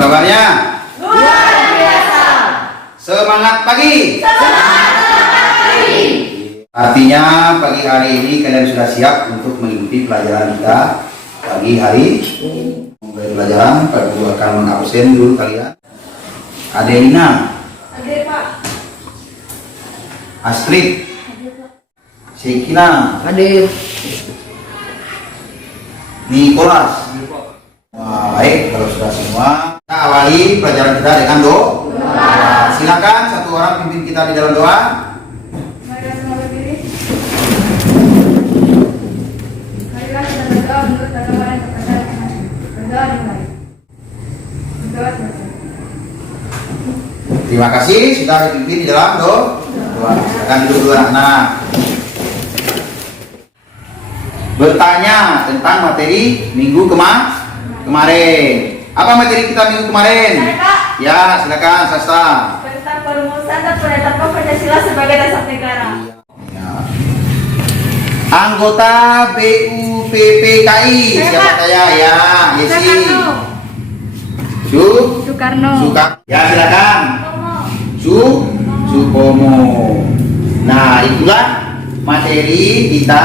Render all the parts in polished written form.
kabarnya? Luar biasa. Semangat pagi. Semangat pagi. Artinya pagi hari ini kalian sudah siap untuk mengikuti pelajaran kita pagi hari ini. Mulai pelajaran, Pak Guru akan mengabsen dulu kalian. Adelina, Ade Pak. Astrid, Sekina, Hadir. Nikolas. Wah, baik, kalau sudah semua, kita awali pelajaran kita dengan doa. Silakan satu orang pimpin kita di dalam doa. Marilah semua berdiri. Marilah kita berdoa menurut agama yang terkandang dengan berdoa dimulai. Berdoa selesai. Terima kasih sudah dipimpin di dalam doa. Silakan duduk dulu anak-anak. Bertanya tentang materi minggu kemarin. Apa materi kita minggu kemarin? Saya, Kak. Ya, silakan Sasta. Tentang perumusan dan penetapan Pancasila sebagai dasar negara. Ya. Anggota BUPPKI. Saya, Siapa Pak. saya? Ya, Yesi. Soekarno. Ya, silakan. Supomo. Nah, itulah materi kita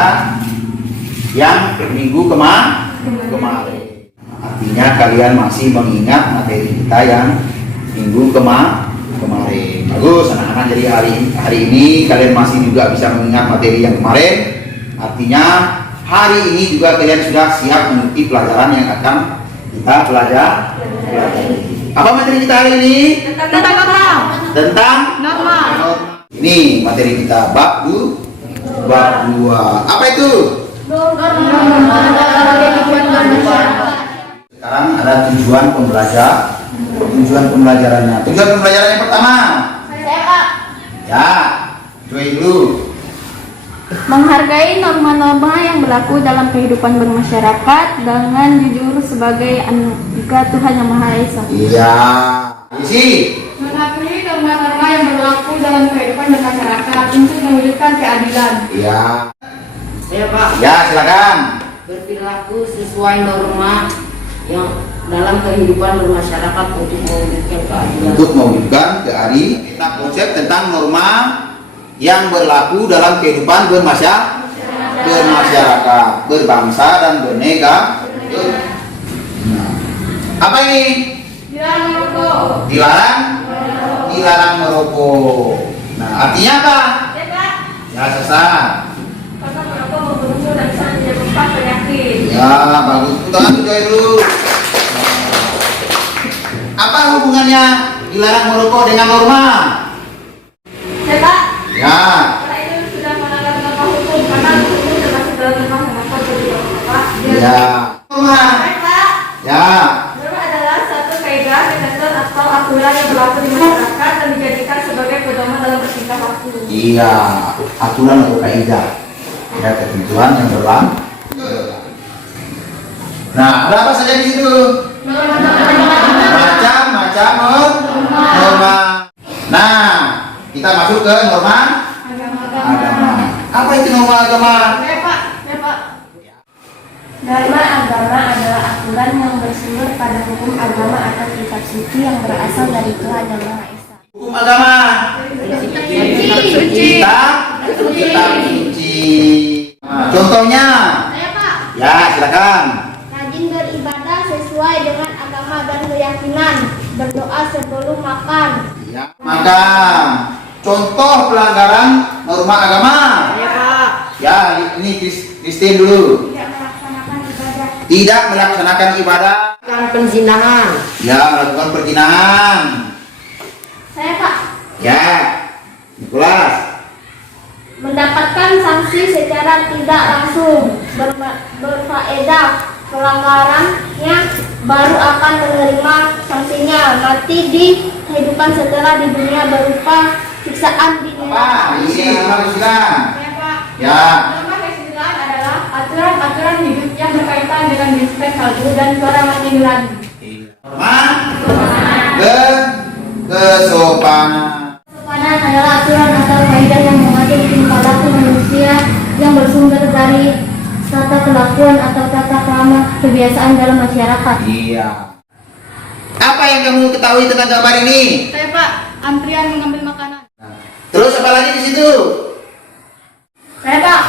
yang minggu kemarin. Artinya kalian masih mengingat materi kita yang minggu kemarin. Bagus anak-anak, jadi hari ini kalian masih juga bisa mengingat materi yang kemarin. Artinya hari ini juga kalian sudah siap mengikuti pelajaran yang akan kita pelajari. Apa materi kita hari ini? Tentang norma. Tentang Norma. Ini materi kita bab 2. Apa itu? Sekarang ada tujuan pembelajarannya. Tujuan pembelajaran yang pertama. Saya, Pak. Ya, Joy dulu. Menghargai norma-norma yang berlaku dalam kehidupan bermasyarakat dengan jujur sebagai anugerah Tuhan Yang Maha Esa. Iya. Isi. Mengakui norma-norma yang berlaku dalam kehidupan bermasyarakat untuk mewujudkan keadilan. Iya. Saya Pak, Ya, silakan. berperilaku sesuai norma yang dalam kehidupan bermasyarakat untuk mewujudkan keadilan. Untuk mewujudkan keadilan, kita konsep tentang norma yang berlaku dalam kehidupan bermasyarakat, berbangsa dan bernegara. Nah, apa ini? Dilarang merokok. Dilarang merokok. Nah, artinya apa? Ya, Pak. Ya, sesat. Karena merokok membunuh dan bisa menyebabkan penyakit. Ya, bagus. Tangan Joy dulu. Apa hubungannya dilarang merokok dengan norma? Ya, Pak. Ya. Karena itu sudah melanggar norma hukum, karena hukum termasuk dalam norma merokok jadi Pak. Ya. Norma. Baik, Pak. Ya. Norma adalah satu kaidah, ketentuan atau aturan yang berlaku di masyarakat dan dijadikan sebagai pedoman dalam bertingkah laku. Iya, aturan atau kaidah. Ya, ketentuan yang berlaku. Nah, ada apa saja di situ? Macam-macam norma. Nah, kita masuk ke norma agama. Apa itu norma agama? Ya, Pak. Ya, Pak. Norma agama adalah aturan yang bersumber pada hukum agama atau kitab suci yang berasal dari Tuhan Yang Maha Esa. Hukum agama. Suci. Kitab suci. Nah, contohnya? Ya, Pak. Ya, silakan. Rajin beribadah sesuai dengan agama dan keyakinan. Berdoa sebelum makan. Ya, maka contoh pelanggaran norma agama. Saya Pak, Ya, ini Christine dulu. Tidak melaksanakan ibadah. Tidak melaksanakan ibadah. kan penzinahan. Ya, melakukan perzinahan. Saya, Pak, Ya, Nikolas. mendapatkan sanksi secara tidak langsung berfaedah. Pelanggarannya baru akan menerima sanksinya mati di kehidupan setelah di dunia berupa siksaan di Apa? neraka. Isi, silakan. Ya, Pak. Ya. Norma ke-9 adalah aturan-aturan hidup yang berkaitan dengan respek kalbu dan suara mati nurani. Norma kesopanan. Kesopanan adalah aturan atau kaidah yang mengatur tingkah laku manusia yang bersumber dari tata kelakuan atau tata krama kebiasaan dalam masyarakat. Iya. Apa yang kamu ketahui tentang gambar ini? Saya Pak, antrian mengambil makanan. Terus apa lagi di situ? Saya Pak,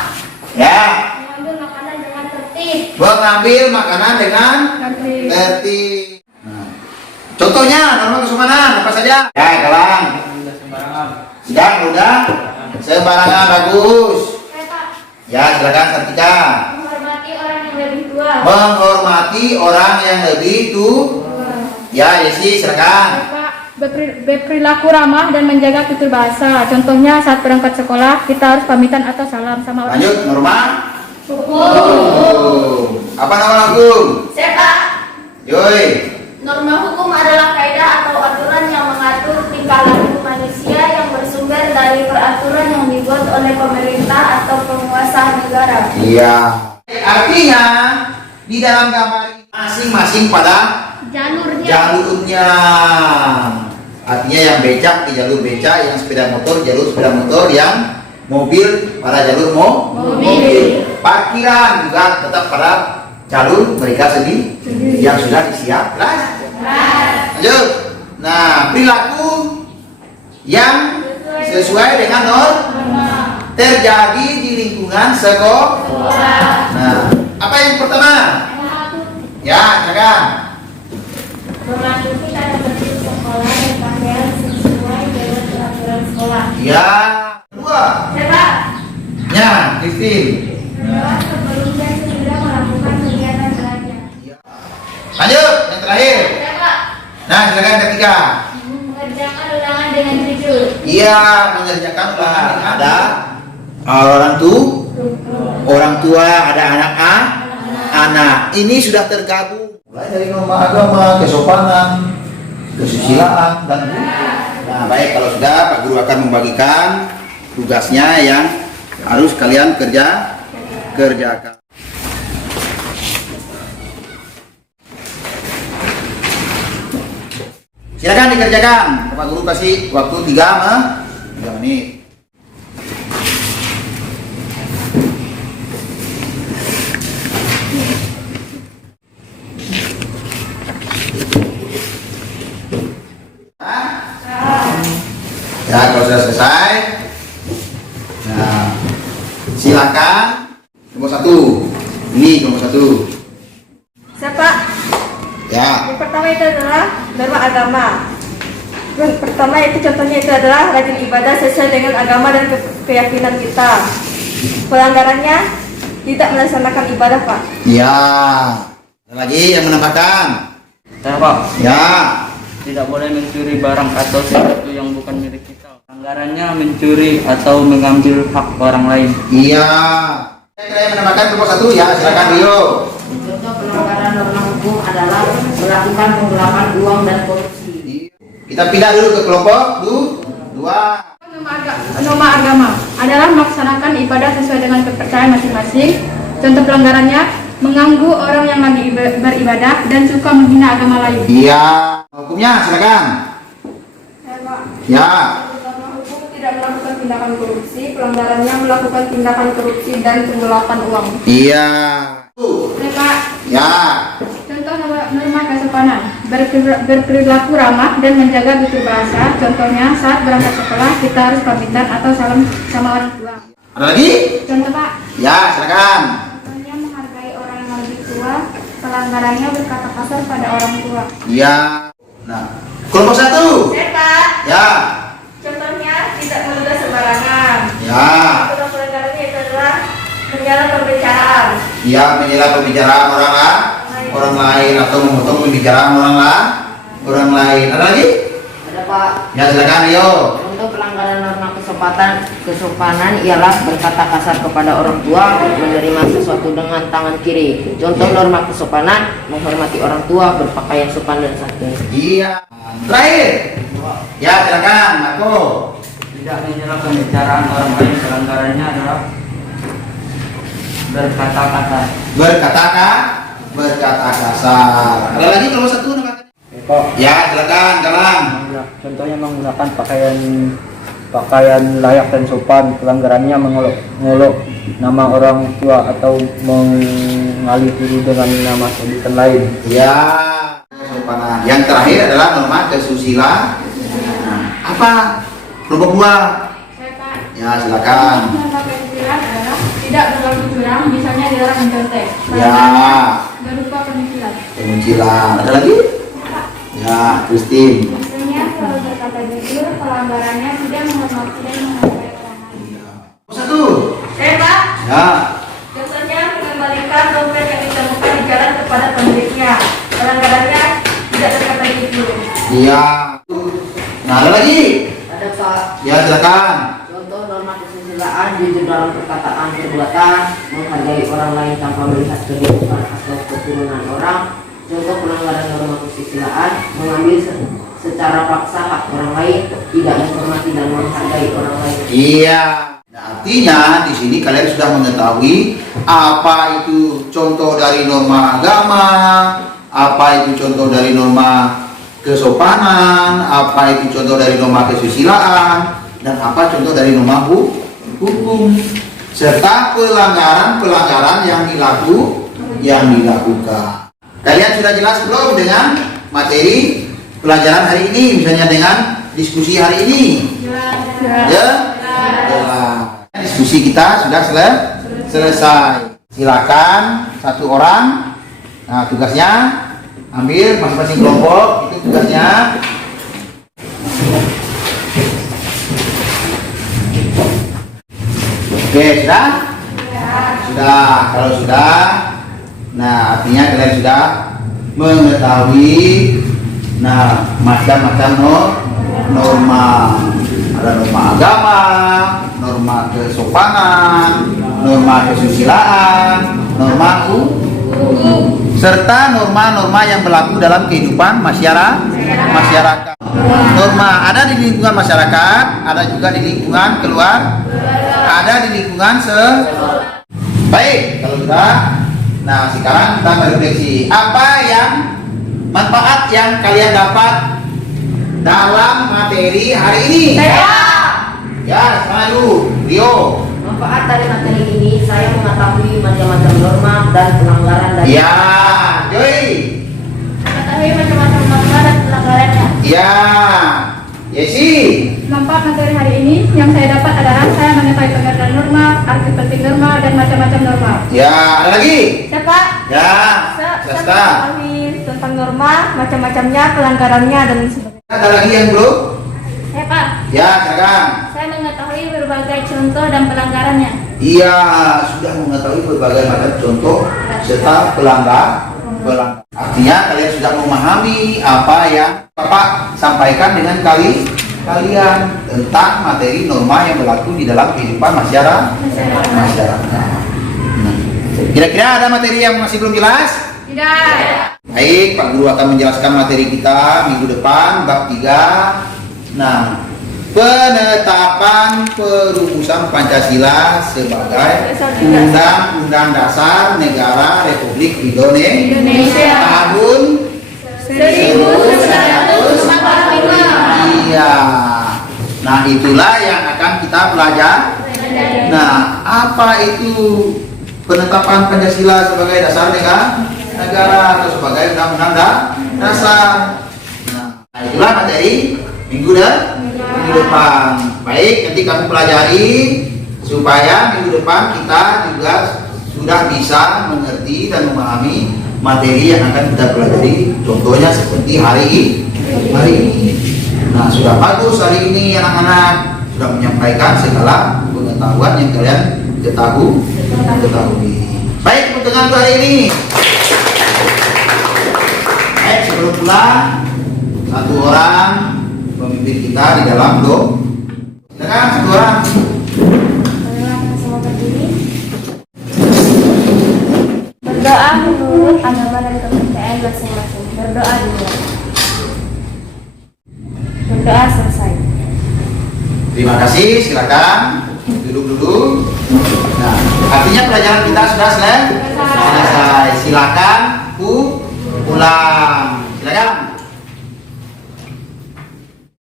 Ya, mengambil makanan dengan tertib. mengambil makanan dengan tertib. Nah, contohnya norma kesopanan apa saja? Ya, Galang. Sedang, udah. Sembarangan, bagus. Saya Pak, Ya, silakan Sartika. menghormati orang yang lebih tua. Menghormati orang yang lebih tua. Ya, Yesi, silakan. Pak, berperilaku ramah dan menjaga tutur bahasa. Contohnya saat berangkat sekolah, kita harus pamitan atau salam sama orang. Lanjut, Norma. Hukum. Apa nama hukum? Saya Pak, Yoi. norma hukum adalah kaidah atau aturan yang mengatur tingkah laku manusia yang bersumber dari peraturan yang dibuat oleh pemerintah atau penguasa negara. Iya. Artinya di dalam gambar ini masing-masing pada jalurnya. Artinya yang becak di jalur becak, yang sepeda motor jalur sepeda motor, yang mobil pada jalur mobil. Parkiran juga tetap pada jalur mereka sendiri yang sudah disiapkan. Lanjut. Nah, perilaku yang sesuai dengan norma terjadi di lingkungan sekolah. Nah, apa yang pertama? Ya, silakan. Mematuhi tata tertib sekolah dan pakaian sesuai dengan peraturan sekolah. Ya, kedua. Saya Pak, Ya, Christine. sebelum dan sesudah melakukan kegiatan belajar. Lanjut, yang terakhir. Saya Pak, Nah, silakan ketiga. mengerjakan ulangan dengan jujur. Iya, mengerjakan ulangan dengan ada orang tua, ada anak. Ini sudah tergabung. Mulai dari norma agama, kesopanan, kesusilaan, dan nah, baik, kalau sudah Pak Guru akan membagikan tugasnya yang harus kalian kerjakan. Silakan dikerjakan. Pak Guru kasih waktu 3 menit. Ya, kalau sudah selesai, nah, silakan nomor 1. Ini nomor 1. Siapa? Ya. Yang pertama itu adalah norma agama. Yang pertama itu contohnya itu adalah rajin ibadah sesuai dengan agama dan keyakinan kita. Pelanggarannya tidak melaksanakan ibadah, Pak. Ya. Ada lagi yang menambahkan? Saya Pak, Ya. tidak boleh mencuri barang atau sesuatu yang bukan milik kita. Pelanggarannya mencuri atau mengambil hak orang lain. Iya. Saya yang menambahkan nomor 1 ya, silakan Rio. Contoh pelanggaran norma hukum adalah melakukan penggelapan uang dan korupsi. Kita pindah dulu ke kelompok 2. Norma agama adalah melaksanakan ibadah sesuai dengan kepercayaan masing-masing. Contoh pelanggarannya mengganggu orang yang lagi beribadah dan suka menghina agama lain. Iya. Hukumnya silakan. Saya, Pak. Ya. Norma hukum tidak melakukan tindakan korupsi. Pelanggarannya melakukan tindakan korupsi dan penggelapan uang. Iya. Pak, Ya. contoh norma kesopanan, berperilaku ramah dan menjaga tutur bahasa. Contohnya saat berangkat sekolah kita harus pamitan atau salam sama orang tua. Ada lagi? Contoh Pak, Ya, silakan. Contohnya menghargai orang yang lebih tua. Pelanggarannya berkata kasar pada orang tua. Iya. Nah, kelompok 1. Saya, Pak. Ya. Contohnya tidak meludah sembarangan. Ya. Contoh pelanggarannya itu adalah menyala pembicaraan. Iya, menyela pembicaraan orang lain atau memotong pembicaraan orang lain. Ada lagi? Ada Pak. Ya, silakan Rio. Contoh pelanggaran norma kesopanan ialah berkata kasar kepada orang tua, menerima sesuatu dengan tangan kiri. Contoh norma kesopanan menghormati orang tua, berpakaian sopan dan santun. Iya. Terakhir. Ya, silakan Marco. Tidak menyela pembicaraan orang lain. Pelanggarannya adalah berkata-kata. Berkata kasar. Ada lagi kelompok 1 namanya? Pak, Ya, silakan Galang. contohnya menggunakan pakaian layak dan sopan. Pelanggarannya mengolok nama orang tua atau mengalih diri dengan nama sebutan lain. Ya. kesopanan. Yang terakhir adalah norma kesusilaan. Nah, apa? Kelompok 2. Saya Pak. Ya, silakan. Norma kesusilaan adalah tidak berlaku curang, misalnya dilarang mencontek. Ya, Berupa penyusilan. pengucilan. Ada lagi? Ya, Christine. Maksudnya kalau berkata jujur, pelanggarannya tidak menghormati dan menghargai orang lain. Satu. Saya Pak. Ya. Contohnya mengembalikan dompet yang ditemukan di jalan kepada pemiliknya. Pelanggarannya tidak berkata jujur. Iya. Nah, ada lagi? Ada Pak. Ya, silakan. Contoh norma kesusilaan jujur dalam perkataan perbuatan, menghargai orang lain tanpa melihat kedudukan atau keturunan orang. Contoh pelanggaran norma kesusilaan, mengambil secara paksa hak orang lain, tidak menghormati dan menghargai orang lain. Iya. Nah, artinya di sini kalian sudah mengetahui apa itu contoh dari norma agama, apa itu contoh dari norma kesopanan, apa itu contoh dari norma kesusilaan, dan apa contoh dari norma hukum, serta pelanggaran-pelanggaran yang dilakukan. Kalian sudah jelas belum dengan materi pelajaran hari ini, misalnya dengan diskusi hari ini? Ya? Jelas. Diskusi kita sudah selesai. Silakan satu orang. Nah, tugasnya ambil masing-masing kelompok, itu tugasnya. Oke, sudah? Sudah. Kalau sudah, nah artinya kalian sudah mengetahui macam-macam norma. Ada norma agama, norma kesopanan, norma kesusilaan, norma hukum, serta norma-norma yang berlaku dalam kehidupan masyarakat. Norma ada di lingkungan masyarakat, ada juga di lingkungan keluar, ada di lingkungan Baik, kalau sudah. Nah, sekarang kita merefleksi. Apa yang manfaat yang kalian dapat dalam materi hari ini? Ya, selalu Rio. Manfaat dari materi ini, saya mengetahui macam-macam norma dan pelanggaran dari. Ya, Joy. Mengetahui macam-macam norma dan pelanggarannya. Ya, Yesi. Manfaat materi hari ini yang saya dapat adalah saya mengetahui pengertian norma, arti penting norma, dan macam-macam norma. Ya, ada lagi? Siapa? Ya, Saya Sasta. mengetahui tentang norma, macam-macamnya, pelanggarannya, dan sebagainya. Ada lagi yang belum? Saya Pak, Ya, silakan. saya mengetahui berbagai contoh dan pelanggarannya. Iya, sudah mengetahui berbagai macam contoh serta pelanggaran. Artinya kalian sudah memahami apa yang Bapak sampaikan dengan kalian tentang materi norma yang berlaku di dalam kehidupan masyarakat. Nah, kira-kira ada materi yang masih belum jelas? Tidak. Baik, Pak Guru akan menjelaskan materi kita minggu depan bab 3. Nah, penetapan perumusan Pancasila sebagai Undang-Undang Dasar Negara Republik Indonesia tahun 1945. Iya. Nah, itulah yang akan kita pelajari. Nah, apa itu penetapan Pancasila sebagai dasar negara atau sebagai undang-undang dasar? Nah, itulah materi minggu depan. Baik, nanti kamu pelajari supaya minggu depan kita juga sudah bisa mengerti dan memahami materi yang akan kita pelajari. Contohnya seperti hari ini. Nah, sudah bagus hari ini anak-anak sudah menyampaikan segala pengetahuan yang kalian ketahui. Baik, untuk hari ini. Baik, sebelum pulang satu orang pemimpin kita di dalam silakan satu orang. Marilah kita semua berdiri. Berdoa menurut agama dan kepercayaan masing-masing. Berdoa dulu. Berdoa selesai. Terima kasih, silakan duduk dulu. Nah, artinya pelajaran kita sudah selesai. Silakan pulang. Silakan.